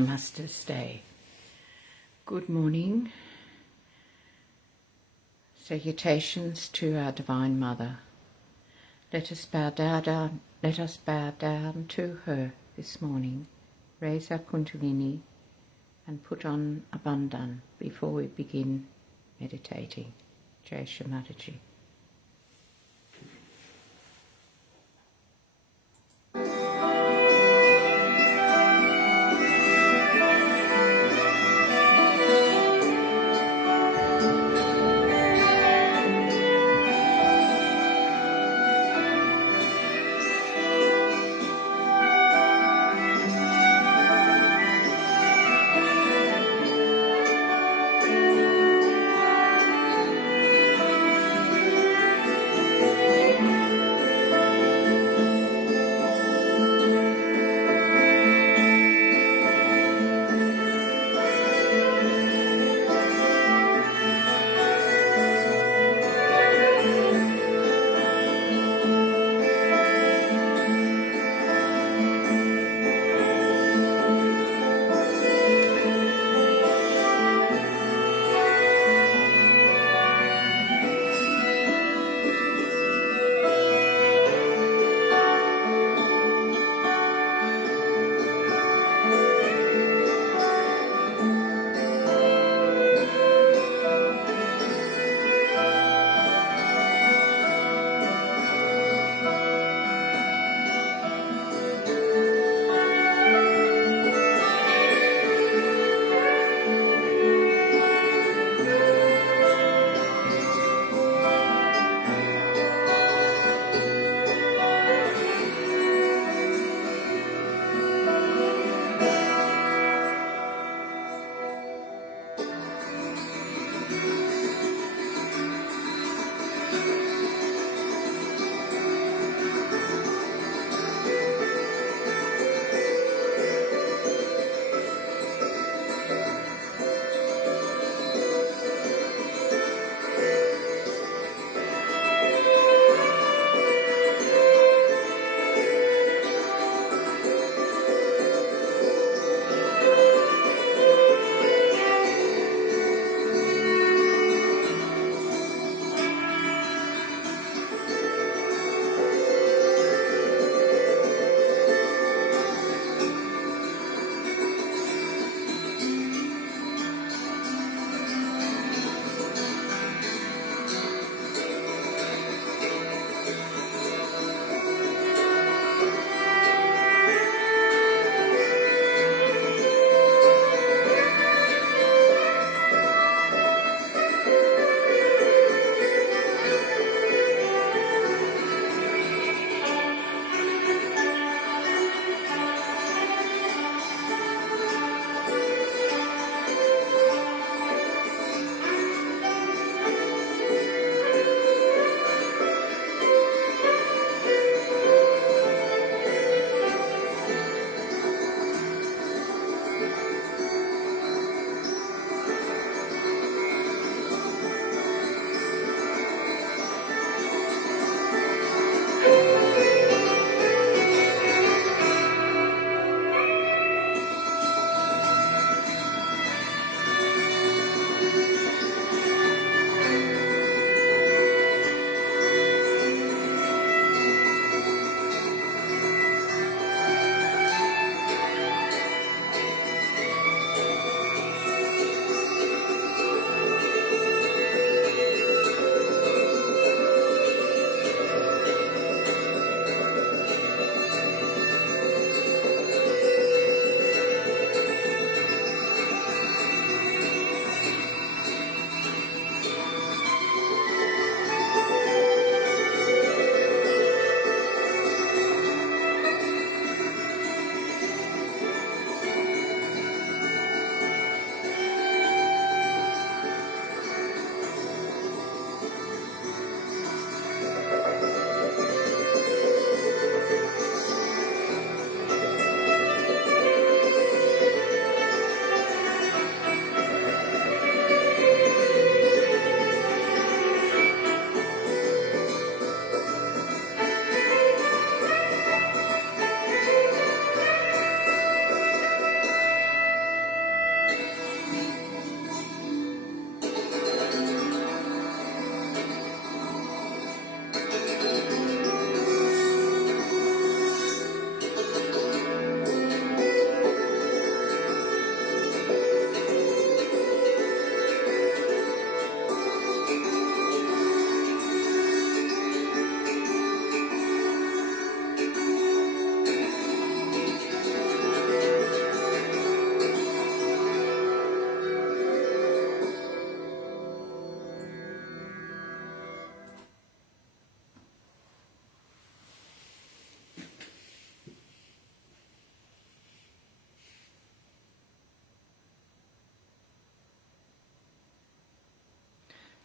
Namaste. Good morning. Salutations to our Divine Mother. Let us bow down to her this morning. Raise our Kundalini and put on a bandhan before we begin meditating. Jai Shri Mataji.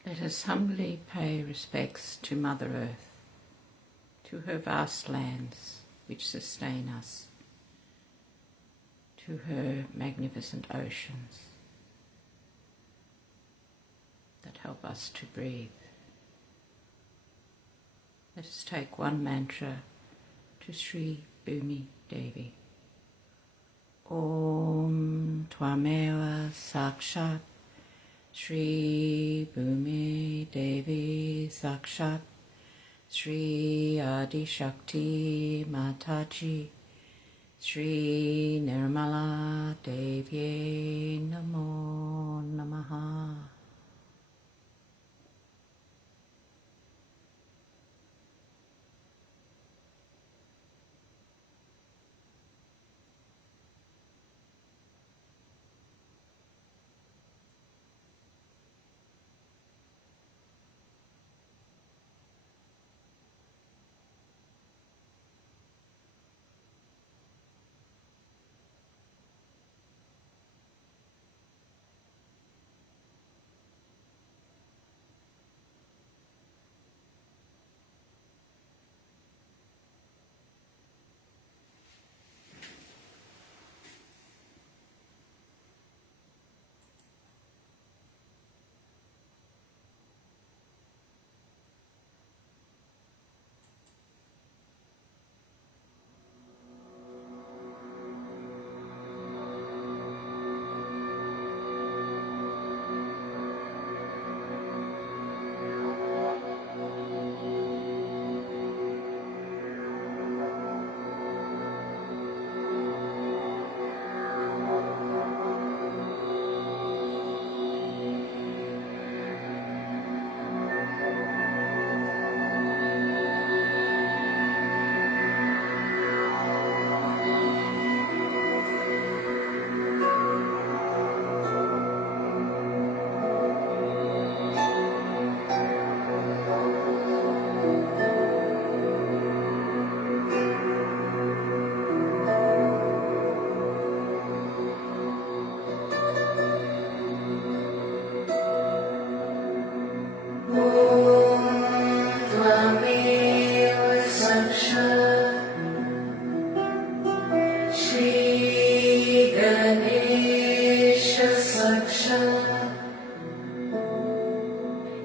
Let us humbly pay respects to Mother Earth, to her vast lands which sustain us, to her magnificent oceans that help us to breathe. Let us take one mantra to Shri Bhumi Devi. Om Twameva Sakshat Shri Bhumi Devi Sakshat Shri Adi Shakti Mataji Shri Nirmala Devi Namo Namaha.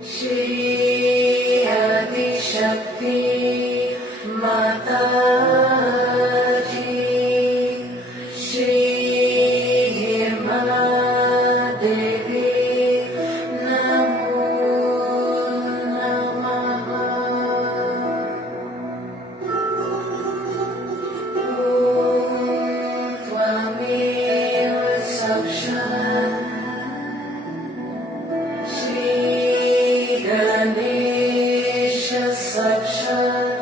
Shri Adi Shakti Mataji Shri Mataji Namo Namaha. Om Tvameva Sakshat Shri Ganesha Sakshat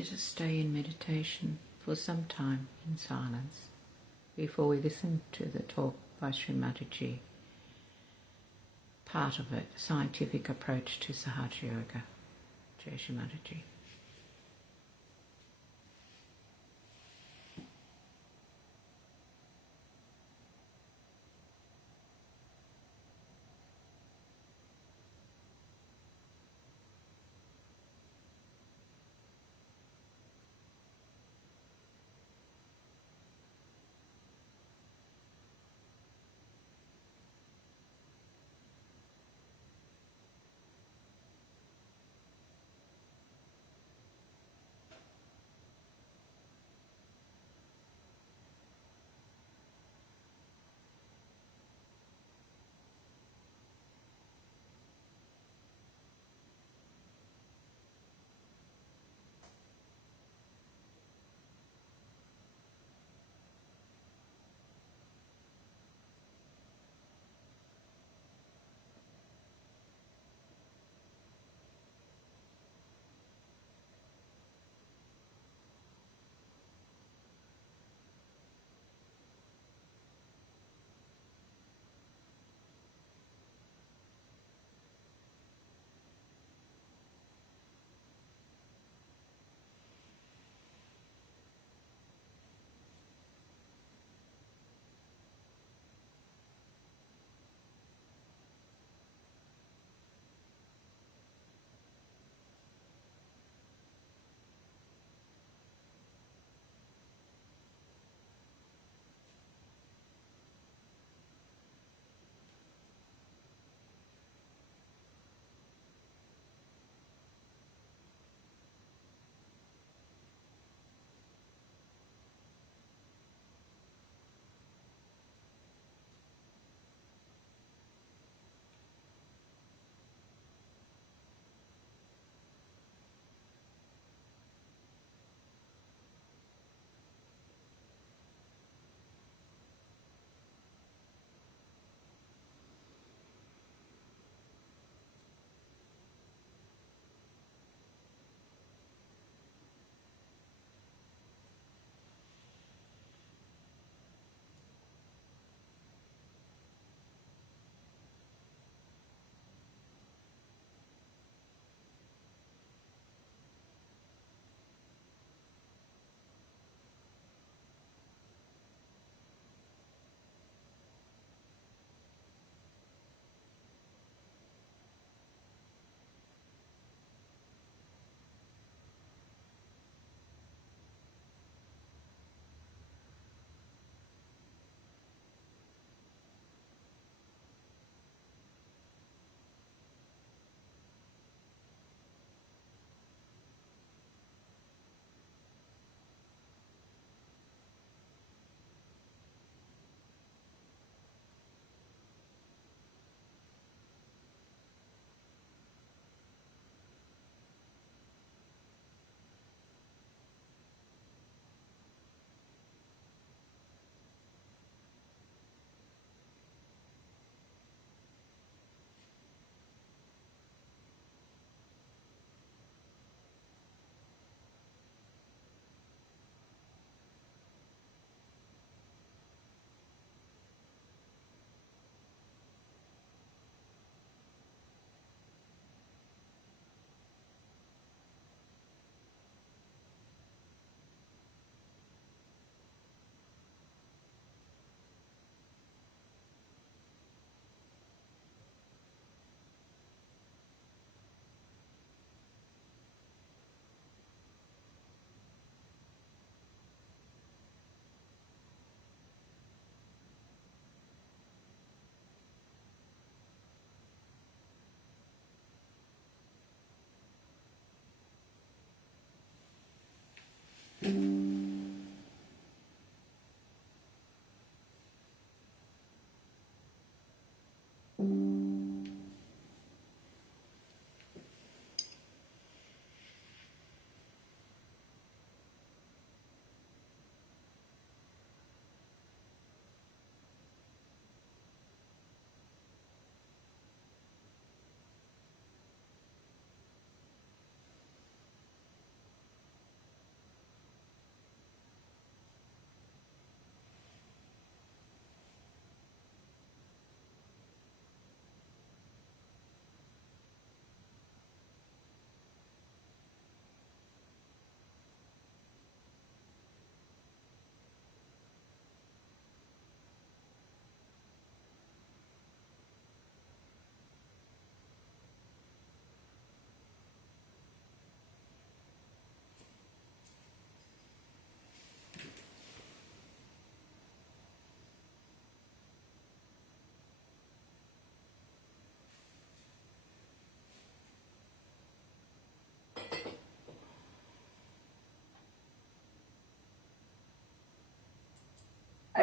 Let us stay in meditation for some time in silence before we listen to the talk by Shri Mataji, part of it, Scientific Approach to Sahaja Yoga. Jai Shri Mataji.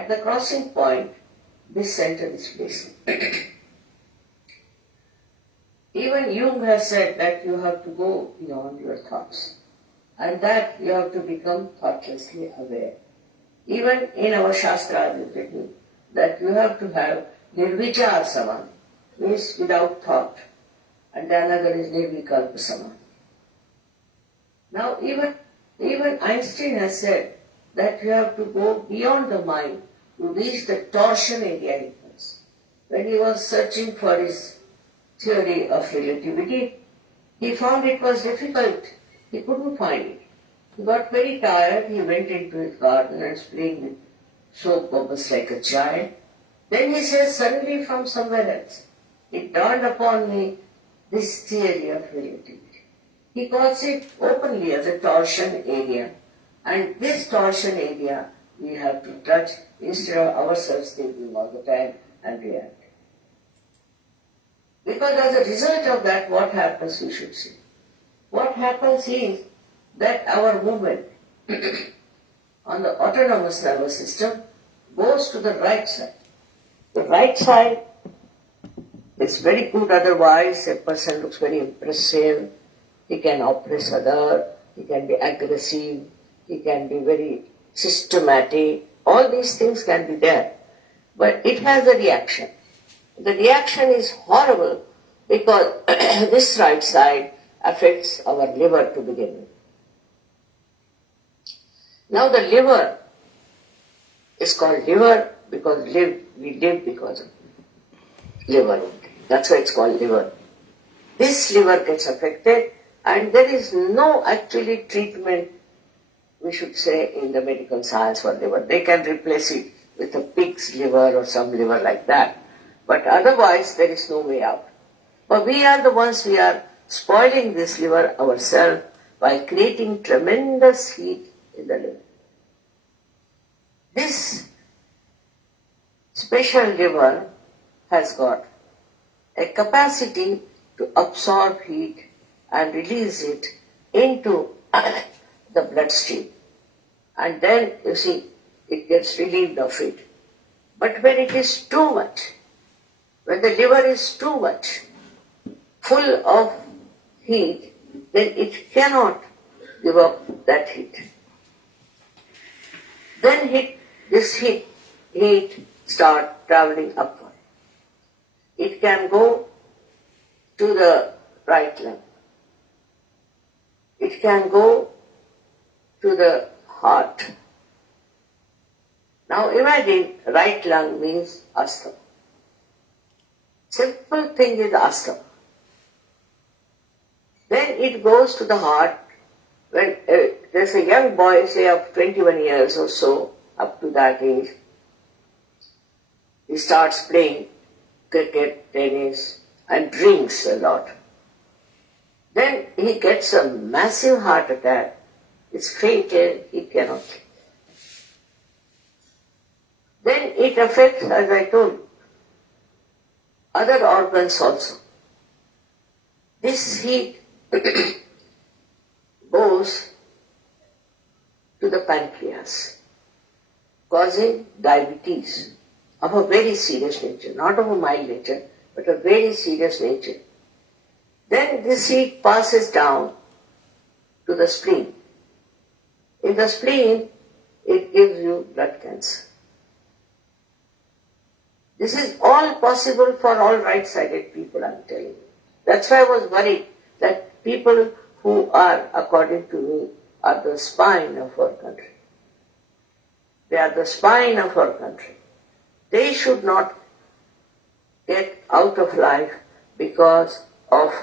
at the crossing point, this center is placed. Even Jung has said that you have to go beyond your thoughts, and that you have to become thoughtlessly aware. Even in our Shastra it is written that you have to have nirvichar samadhi, means without thought, and another is nirvikalpa samadhi. Now even Einstein has said that you have to go beyond the mind to reach the torsion area he was. When he was searching for his theory of relativity, he found it was difficult. He couldn't find it. He got very tired. He went into his garden and was playing with soap bubbles like a child. Then he says, suddenly from somewhere else, it dawned upon me this theory of relativity. He calls it openly as a torsion area. And this torsion area we have to touch instead of ourselves thinking all the time and react. Because as a result of that, what happens we should see. What happens is that our movement on the autonomous nervous system goes to the right side. The right side is very good, otherwise a person looks very impressive, he can oppress others, he can be aggressive, he can be very systematic, all these things can be there. But it has a reaction. The reaction is horrible because this right side affects our liver to begin with. Now the liver is called liver because we live because of liver. That's why it's called liver. This liver gets affected and there is no actually treatment, we should say, in the medical science for liver. They can replace it with a pig's liver or some liver like that. But otherwise there is no way out. But we are the ones, we are spoiling this liver ourselves by creating tremendous heat in the liver. This special liver has got a capacity to absorb heat and release it into the bloodstream. And then, you see, it gets relieved of it. But when it is too much, when the liver is too much full of heat, then it cannot give up that heat. Then this heat starts traveling upward. It can go to the right lung. It can go to the heart. Now imagine right lung means asthma. Simple thing is asthma. Then it goes to the heart. When there's a young boy, say of 21 years or so, up to that age, he starts playing cricket, tennis, and drinks a lot. Then he gets a massive heart attack. It's fatal, he cannot think. Then it affects, as I told you, other organs also. This heat goes to the pancreas, causing diabetes of a very serious nature, not of a mild nature, but a very serious nature. Then this heat passes down to the spleen. In the spleen, it gives you blood cancer. This is all possible for all right-sided people, I'm telling you. That's why I was worried that people who are, according to me, are the spine of our country. They are the spine of our country. They should not get out of life because of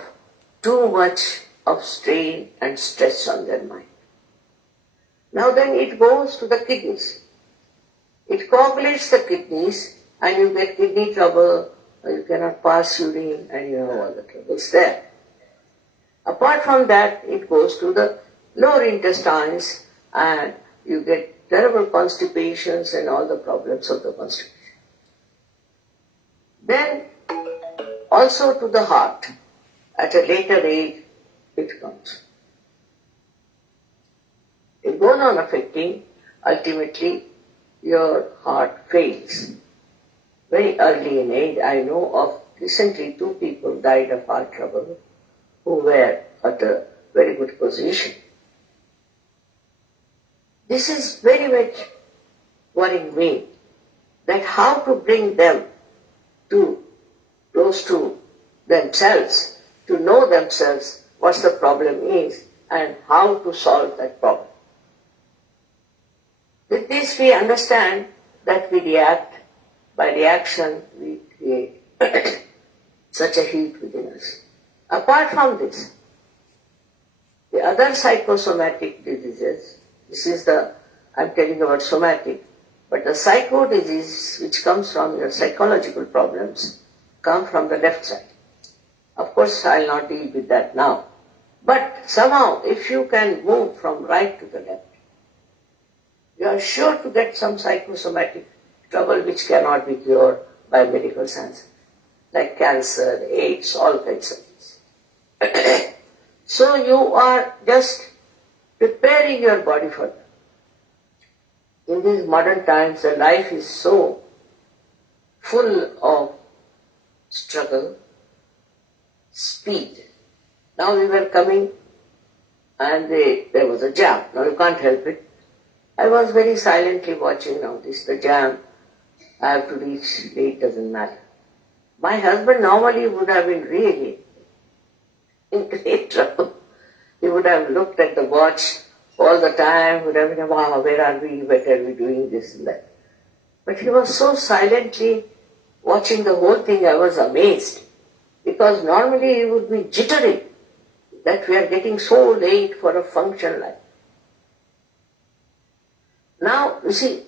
too much of strain and stress on their mind. Now then it goes to the kidneys. It coagulates the kidneys and you get kidney trouble, or you cannot pass urine and you have all the troubles there. Apart from that, it goes to the lower intestines and you get terrible constipations and all the problems of the constipation. Then also to the heart. At a later age, it comes. It goes on affecting, ultimately, your heart fails. Very early in age, I know of recently 2 people died of heart trouble who were at a very good position. This is very much worrying me, that how to bring them to close to themselves, to know themselves what the problem is and how to solve that problem. With this we understand that we react, by reaction we create such a heat within us. Apart from this, the other psychosomatic diseases, this is I'm telling about somatic, but the psycho disease which comes from your psychological problems come from the left side. Of course, I'll not deal with that now. But somehow, if you can move from right to the left, you are sure to get some psychosomatic trouble which cannot be cured by medical science, like cancer, AIDS, all kinds of things. So you are just preparing your body for that. In these modern times, the life is so full of struggle, speed. Now we were coming and there was a jam. Now you can't help it. I was very silently watching now the jam. I have to reach late, doesn't matter. My husband normally would have been really in great trouble. He would have looked at the watch all the time, would have been, wow, where are we, what are we doing, this and that. But he was so silently watching the whole thing, I was amazed. Because normally he would be jittery that we are getting so late for a function like. Now, you see,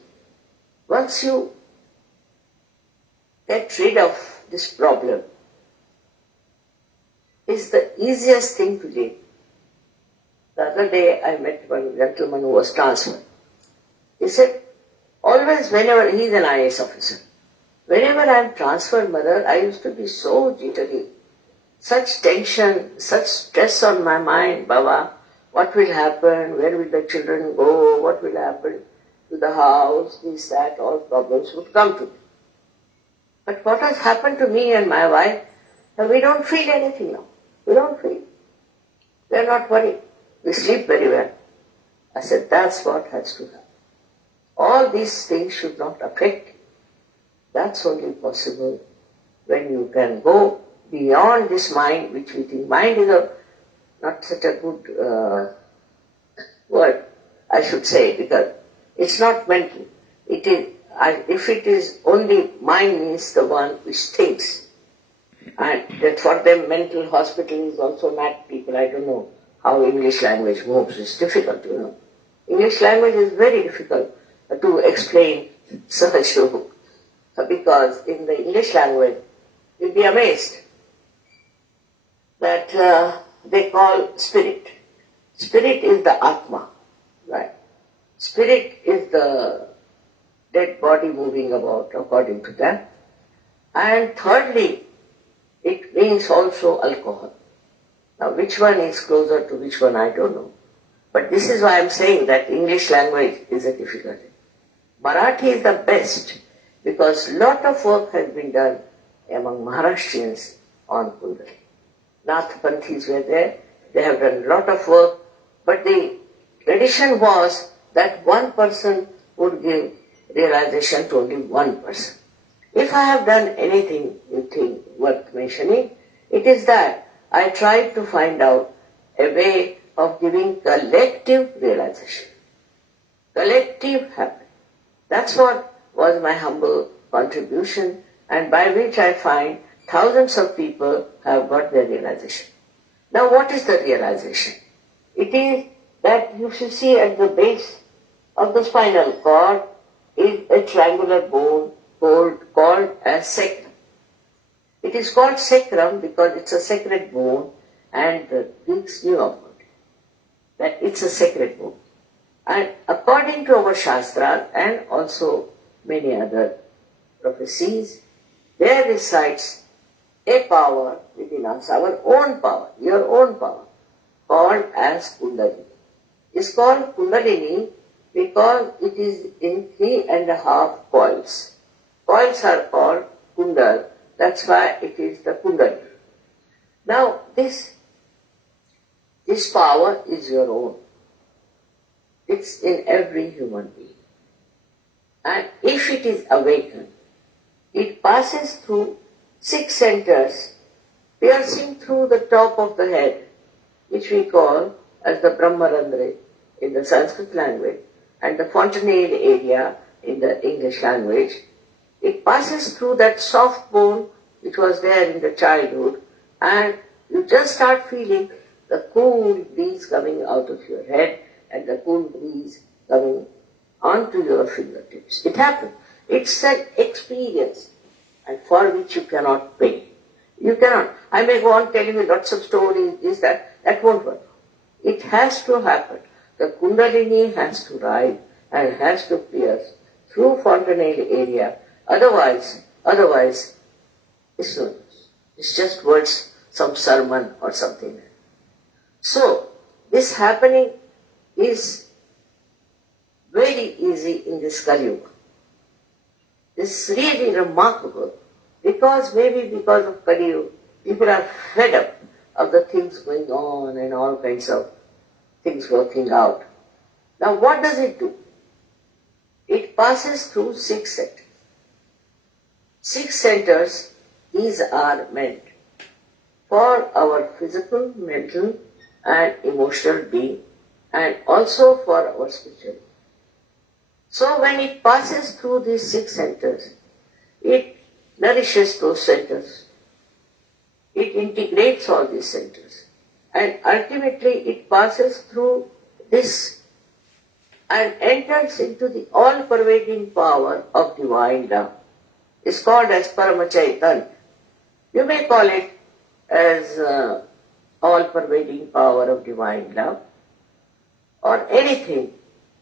once you get rid of this problem, it's the easiest thing to do. The other day I met one gentleman who was transferred. He said, always whenever, he's an IAS officer, whenever I am transferred, mother, I used to be so jittery, such tension, such stress on my mind, Baba, what will happen, where will the children go, what will happen to the house, this, that, all problems would come to me. But what has happened to me and my wife, we don't feel anything now. We don't feel. We are not worried. We sleep very well. I said, that's what has to happen. All these things should not affect you. That's only possible when you can go beyond this mind, which we think mind is not such a good word, I should say, because it's not mental. It is. If it is only mind means the one which thinks, and that for them mental hospital is also mad people. I don't know how English language moves. It's difficult, English language is very difficult to explain Sahaja, because in the English language you'll be amazed that they call spirit. Spirit is the Atma, right? Spirit is the dead body moving about according to them. And thirdly, it means also alcohol. Now which one is closer to which one, I don't know. But this is why I'm saying that English language is a difficulty. Marathi is the best because lot of work has been done among Maharashtrians on Kundalini. Nath Panthis were there, they have done a lot of work, but the tradition was that one person would give realization to only one person. If I have done anything you think worth mentioning, it is that I tried to find out a way of giving collective realization, collective happiness. That's what was my humble contribution, and by which I find thousands of people have got their realization. Now what is the realization? It is that you should see at the base of the spinal cord is a triangular bone called as sacrum. It is called sacrum because it's a sacred bone, and the Greeks knew about it, that it's a sacred bone. And according to our Shastras and also many other prophecies, there resides a power within us, our own power, your own power, called as Kundalini. It's called Kundalini because it is in 3.5 coils. Coils are called kundal, that's why it is the kundal. Now this power is your own. It's in every human being. And if it is awakened, it passes through 6 centers, piercing through the top of the head, which we call as the Brahmarandre in the Sanskrit language, and the fontanelle area in the English language. It passes through that soft bone which was there in the childhood, and you just start feeling the cool breeze coming out of your head and the cool breeze coming onto your fingertips. It happens. It's an experience, and for which you cannot pay. You cannot. I may go on telling you lots of stories, this, that won't work. It has to happen. The Kundalini has to rise and has to pierce through fontanelle area. Otherwise, it's no use. It's just words, some sermon or something. So, this happening is very easy in this Kali Yuga. It's really remarkable because of Kali Yuga, people are fed up of the things going on and all kinds of things working out. Now what does it do? It passes through 6 centers. 6 centers, these are meant for our physical, mental and emotional being, and also for our spiritual. So when it passes through these 6 centers, it nourishes those centers. It integrates all these centers. And ultimately it passes through this and enters into the all-pervading power of divine love. It's called as Paramachaitan. You may call it as all-pervading power of divine love or anything,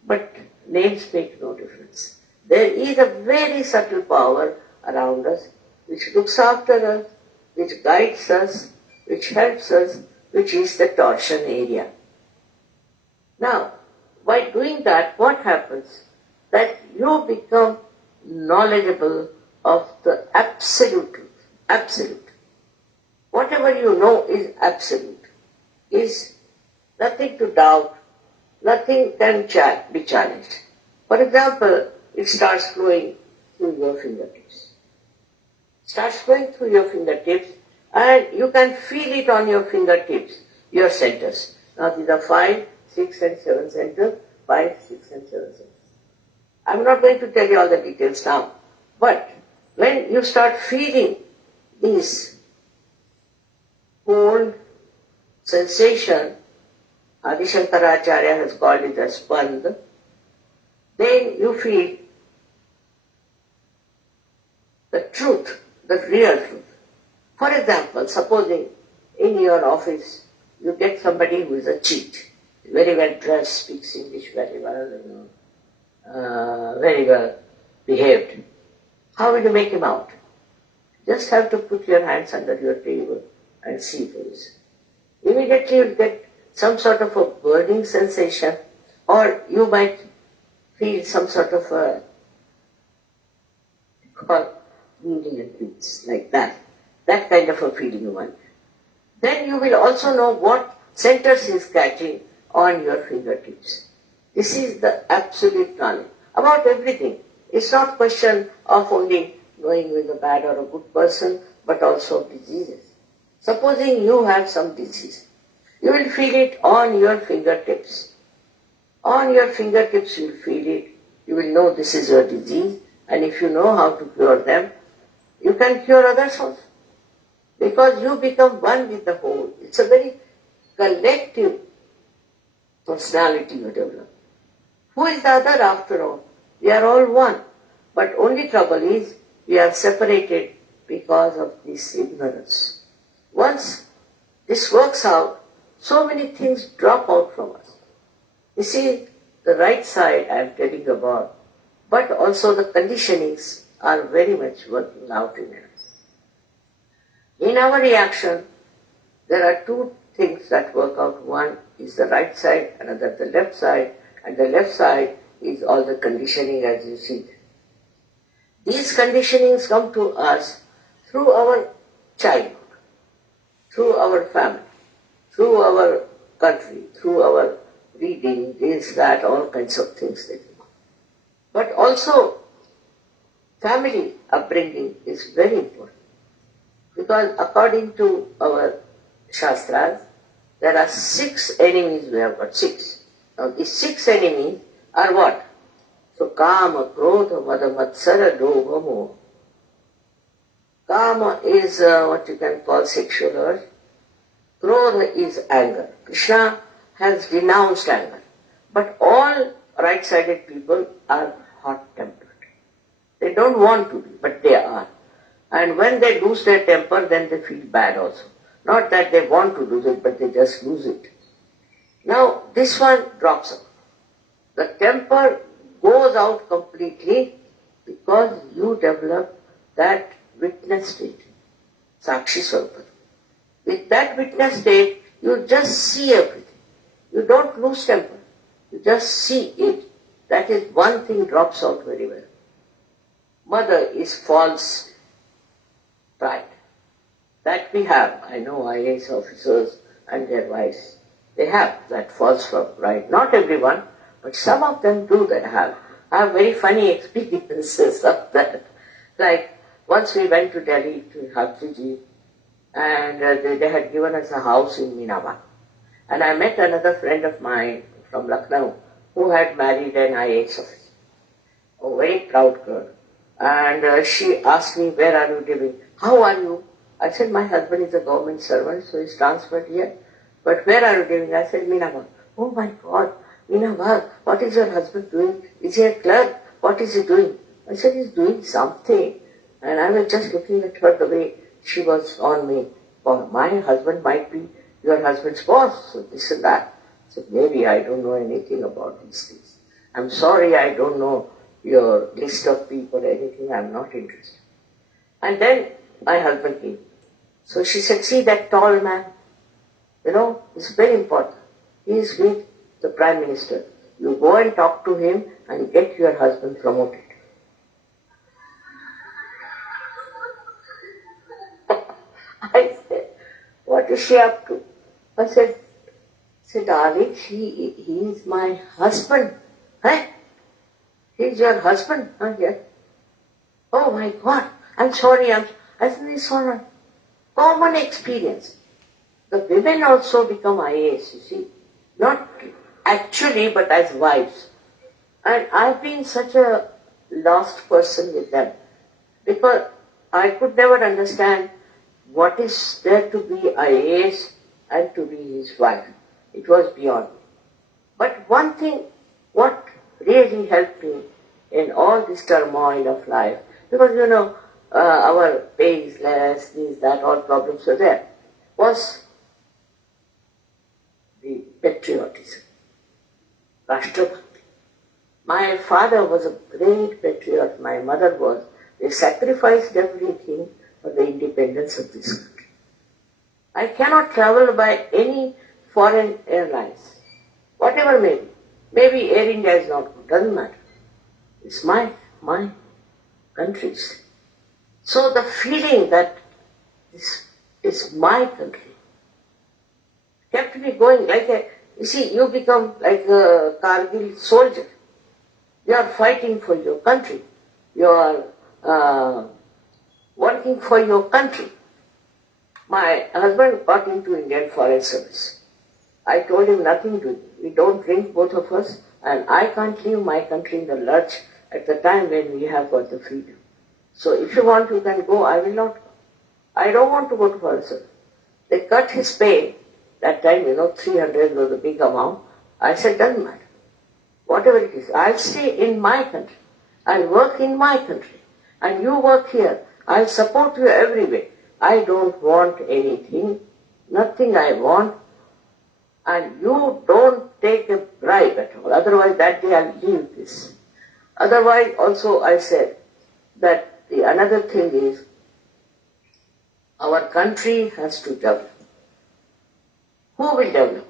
but names make no difference. There is a very subtle power around us which looks after us, which guides us, which helps us, which is the torsion area. Now, by doing that, what happens? That you become knowledgeable of the absolute truth. Absolute. Whatever you know is absolute. Is nothing to doubt, nothing can be challenged. For example, it starts flowing through your fingertips. Starts flowing through your fingertips, and you can feel it on your fingertips, your centers. Now these are 5, 6 and 7 centers, 5, 6 and 7 centers. I'm not going to tell you all the details now, but when you start feeling these cold sensation, Adi Shankaracharya has called it as Spand, then you feel the truth, the real truth. For example, supposing in your office you get somebody who is a cheat, very well dressed, speaks English very well, very well behaved. How will you make him out? Just have to put your hands under your table and see who is. Immediately you'll get some sort of a burning sensation, or you might feel some sort of a needle and beats, like that. That kind of a feeling you want. Then you will also know what centers is catching on your fingertips. This is the absolute knowledge about everything. It's not question of only knowing who is a bad or a good person, but also of diseases. Supposing you have some disease, you will feel it on your fingertips. On your fingertips you will feel it. You will know this is your disease, and if you know how to cure them, you can cure others also. Because you become one with the whole. It's a very collective personality you develop. Who is the other after all? We are all one. But only trouble is we are separated because of this ignorance. Once this works out, so many things drop out from us. You see, the right side I am telling you about, but also the conditionings are very much working out in us. In our reaction, there are 2 things that work out. One is the right side, another the left side, and the left side is all the conditioning as you see. These conditionings come to us through our childhood, through our family, through our country, through our reading, this, that, all kinds of things they do. But also, family upbringing is very important. Because according to our Shastras, there are 6 enemies, we have got 6. Now these 6 enemies are what? So Kama, Krodha, Mada, Matsara, Lobha, Moha. Kama is what you can call sexual urge. Krodha is anger. Krishna has denounced anger. But all right-sided people are hot-tempered. They don't want to be, but they are. And when they lose their temper, then they feel bad also. Not that they want to lose it, but they just lose it. Now, this one drops out. The temper goes out completely because you develop that witness state, Sakshi Swarupa. With that witness state, you just see everything. You don't lose temper. You just see it. That is one thing drops out very well. Mother is false pride. That we have. I know IAS officers and their wives. They have that false pride. Not everyone, but some of them do that have. I have very funny experiences of that. Like once we went to Delhi to Hajji and they had given us a house in Minaba. And I met another friend of mine from Lucknow who had married an IAS officer. A very proud girl. And she asked me, where are you living? How are you? I said, my husband is a government servant, so he's transferred here. But where are you living? I said, Minabag. Oh my God, Minabag, what is your husband doing? Is he a clerk? What is he doing? I said, he's doing something. And I was just looking at her the way she was on me. Oh, my husband might be your husband's boss, so this and that. I said, maybe I don't know anything about these things. I'm sorry, I don't know your list of people or anything, I'm not interested. And then my husband came. So she said, see that tall man? You know, it's very important. He is with the Prime Minister. You go and talk to him and get your husband promoted. I said, what is she up to? I said, darling, he is my husband. Huh? He's your husband? Yes. Oh my God, I'm sorry. I said, it's all right. Common experience. The women also become IAS, you see. Not actually, but as wives. And I've been such a lost person with them. Because I could never understand what is there to be IAS and to be his wife. It was beyond me. But one thing, what really helped me in all this turmoil of life, because you know, our pay is less, this, that, all problems were there, was the patriotism, Rashtrabhakti. My father was a great patriot, my mother was. They sacrificed everything for the independence of this country. I cannot travel by any foreign airlines, whatever may be. Maybe Air India is not good, doesn't matter. It's my country's. So the feeling that this is my country kept me going like a, you see, you become like a Kargil soldier. You are fighting for your country. You are working for your country. My husband got into Indian Foreign Service. I told him nothing to do. We don't drink, both of us, and I can't leave my country in the lurch at the time when we have got the freedom. So if you want, you can go. I will not go. I don't want to go to Foreign Service. They cut his pay. That time, 300 was a big amount. I said, doesn't matter. Whatever it is, I'll stay in my country. I'll work in my country. And you work here. I'll support you every way. I don't want anything. Nothing I want. And you don't take a bribe at all. Otherwise, that day I'll leave this. Otherwise, also I said that the another thing is, our country has to develop. Who will develop?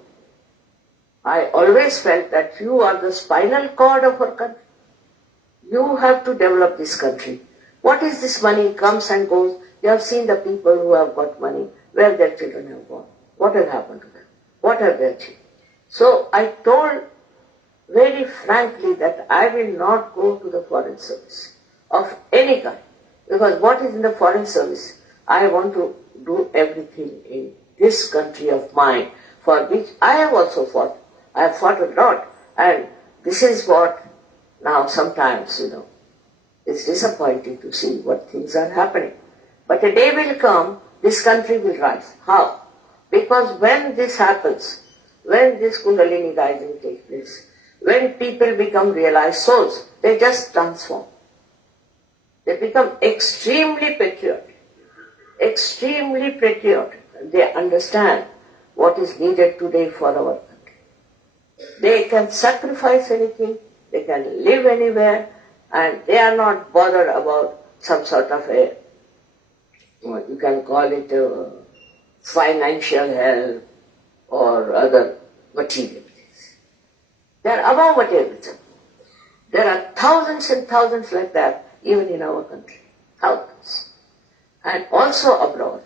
I always felt that you are the spinal cord of our country. You have to develop this country. What is this money comes and goes? You have seen the people who have got money, where their children have gone. What has happened to them? What have they achieved? So I told very frankly that I will not go to the foreign service of any kind. Because what is in the foreign service? I want to do everything in this country of mine, for which I have also fought. I have fought a lot. And this is what now sometimes, it's disappointing to see what things are happening. But a day will come, this country will rise. How? Because when this happens, when this Kundalini rising takes place, when people become realized souls, they just transform. They become extremely patriotic. Extremely patriotic. They understand what is needed today for our country. They can sacrifice anything, they can live anywhere, and they are not bothered about some sort of a, you can call it a financial help or other material things. They are above materialism. There are thousands and thousands like that even in our country. Thousands. And also abroad.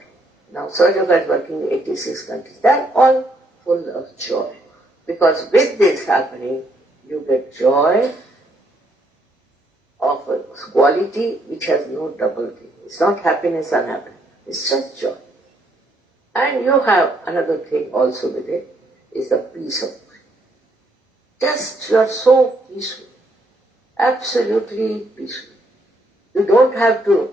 Now Sahaja is working in 86 countries. They are all full of joy. Because with this happening, you get joy of a quality which has no double thing. It's not happiness and happiness. It's just joy. And you have another thing also with it, is the peace of mind. Just you are so peaceful. Absolutely peaceful. You don't have to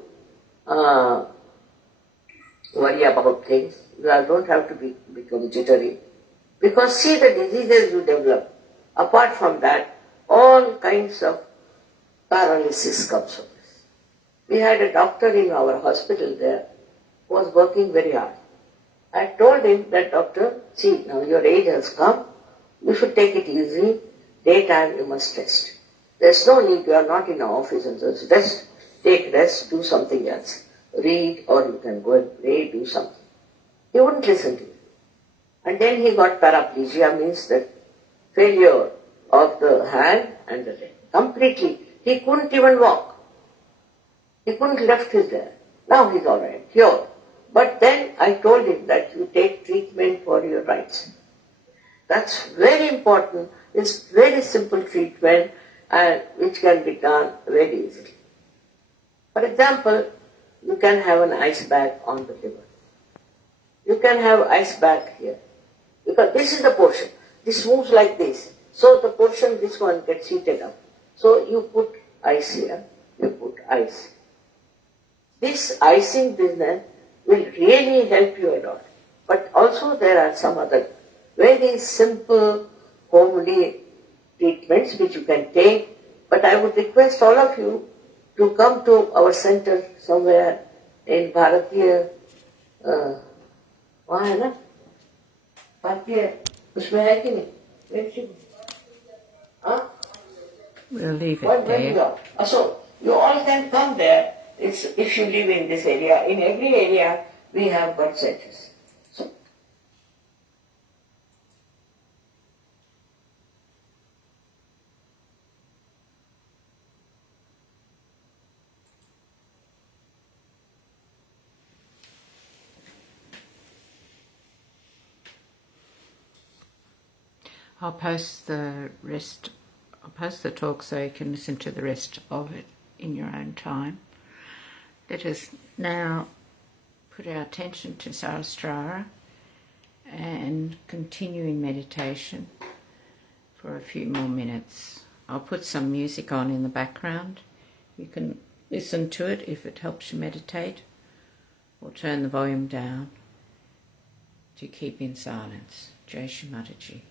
worry about things. You don't have to become jittery. Because see the diseases you develop. Apart from that, all kinds of paralysis comes from this. We had a doctor in our hospital there who was working very hard. I told him that, doctor, see, now your age has come, you should take it easy, daytime you must rest. There's no need, you are not in an office and just rest, take rest, do something else. Read, or you can go and pray, do something. He wouldn't listen to me. And then he got paraplegia, means that failure of the hand and the leg. Completely. He couldn't even walk. He couldn't lift his leg. Now he's all right, cured. But then I told him that you take treatment for your rights. That's very important. It's very simple treatment and which can be done very easily. For example, you can have an ice bag on the liver. You can have ice bag here. Because this is the portion. This moves like this. So the portion, this one gets heated up. So you put ice here, you put ice. This icing business will really help you a lot. But also there are some other very simple homely treatments which you can take. But I would request all of you to come to our center somewhere in Bharatiya, वहाँ है ना भारतीय उसमें है कि नहीं We'll leave it there. So you all can come there. It's, if you live in this area, in every area we have birth centers. So, I'll post the talk so you can listen to the rest of it in your own time. Let us now put our attention to Sahasrara and continue in meditation for a few more minutes. I'll put some music on in the background. You can listen to it if it helps you meditate, or turn the volume down to keep in silence. Shri Mataji.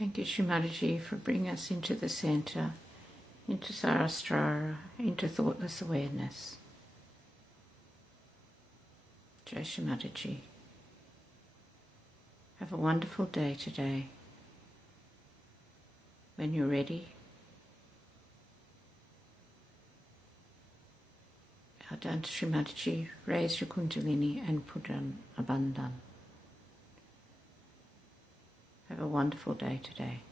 Thank you, Shri Mataji, for bringing us into the centre, into Sarastra, into thoughtless awareness. Jai Shri Mataji. Have a wonderful day today. When you're ready, bow down to Shri Mataji, raise your Kundalini and put on a bandhan. Have a wonderful day today.